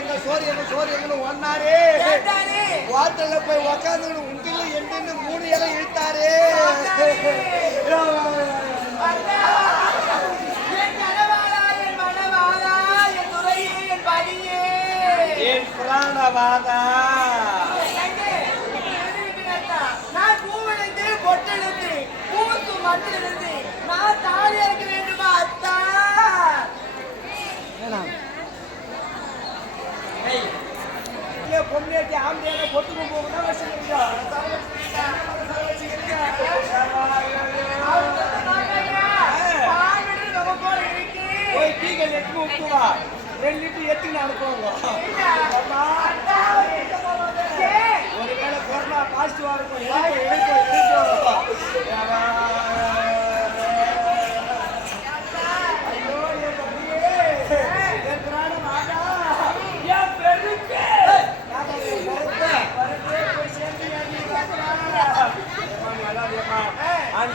கேட்டாரு கேட்டாரு. வாட்டல்ல போய் உக்காந்து உண்டில எண்டுன்னு மூணு இலை இழுத்தாரு என் பிராணவாதா. எங்கே? பொட்டெடுத்து, பூத்து மட்டிலிருந்து, நான் தாலி அறுக்க வேண்டுமா, அத்தா? விடுறது ரொம்ப போல இருக்கு. போய் டீக்கல் எடுத்து விட்டுவா ரெண்டு லிட்டர் எடுத்துன்னு அனுப்புவாங்க ஒருவேளை கொரோனா பாசிட்டிவா இருக்கும் எடுக்கும் எடுக்கும் எடுக்கும் ஐயோ என் தம்பியே என் பிராணம் ஆகா என் பெருக்கே நான் என் பெருக்கே பெருக்கே போய் சேர்ந்து நீ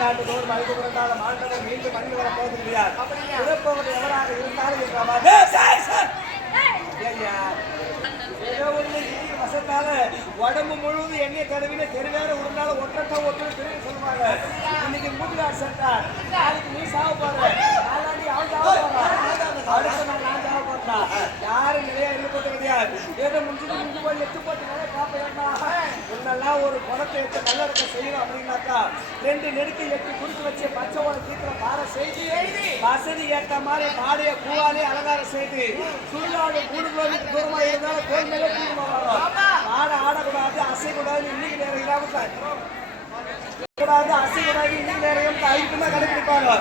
ஆண்டாண்டு தோறும் அழுது பிறந்தாலும் ஆண்டவர் மீண்டும் மண்ணு வர போவது கிடையாது இறப்பவர் எவராக இருந்தாலும் என்றால் ஐயா ஏதோ இன்னைக்கு வசத்தால உடம்பு முழுவதும் எண்ணெய் தடவின தெருவேற உடனால ஒற்றட்டா ஒற்றை தெரியும் சொல்லுவாங்க. இன்னைக்கு மூட்டுக்கார் செத்தார். நாளைக்கு நீ சாவ போற. நாளாடி அவன் சாவ போறான். அடுத்த நாள் நான் சாவ போறா யாரும் நிலையா இருப்பது கிடையாது ஏதோ முடிஞ்சது முடிஞ்சு போய் எட்டு போட்டு ஒரு குணத்தை எடுத்து நல்லடக்க செய்யணும் அப்படின்னாக்கா ரெண்டு நெடுக்கு எட்டு குறுக்கு வச்சு பச்சை ஓட சீக்கிரம் பார செய்து வசதி ஏற்ற மாதிரி பாடைய பூவாலே அலங்காரம் செய்து சுடுகாடு மூணு கிலோமீட்டர் தூரமா இருந்தாலும் கோயில் மேலே தூரமா வரும் ஆட ஆடக்கூடாது அசைக்கூடாது இன்னைக்கு நேரம் இல்லாமல் கூடாது அசைக்கூடாது இன்னைக்கு நேரம் ஐக்குமா கடைபிடிப்பாங்க.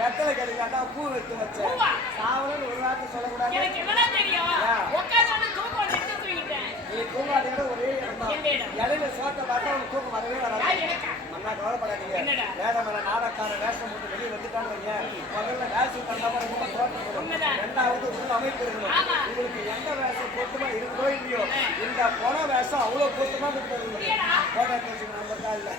வெத்தலை கிடைக்காட்டா பூ எடுத்து வச்சேன்? சாவலன்னு ஒரு வார்த்தை சொல்லக்கூடாது. நீ தூங்காத இடம் ஒரே இடம்? இலையில சோத்த பார்த்தா உனக்கு தூக்கம் வரவே யார் வராது? அண்ணா கவலைப்படாதீங்க? வேடம் மேல நாடக்கார வேஷம் போட்டு வெளியே வந்துட்டான்னு வைங்க. முதல்ல வேஷம் பண்ணா மாதிரி ரொம்ப தோட்டம். ரெண்டாவது உள்ள அமைப்பு இருக்கணும். உங்களுக்கு எந்த வேஷம் பொருத்தமா இருக்குதோ இல்லையோ இந்த பொண வேஷம் அவ்வளவு பொருத்தமா ஏடா? போட்டோ பேசுங்க நம்ம காலில்.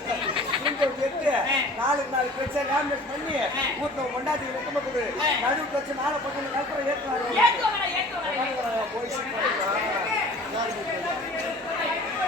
நாளுக்கு நாலு பெருசா லேமினேட் பண்ணி வீட்டுல கொண்டாடி வைக்கும் போது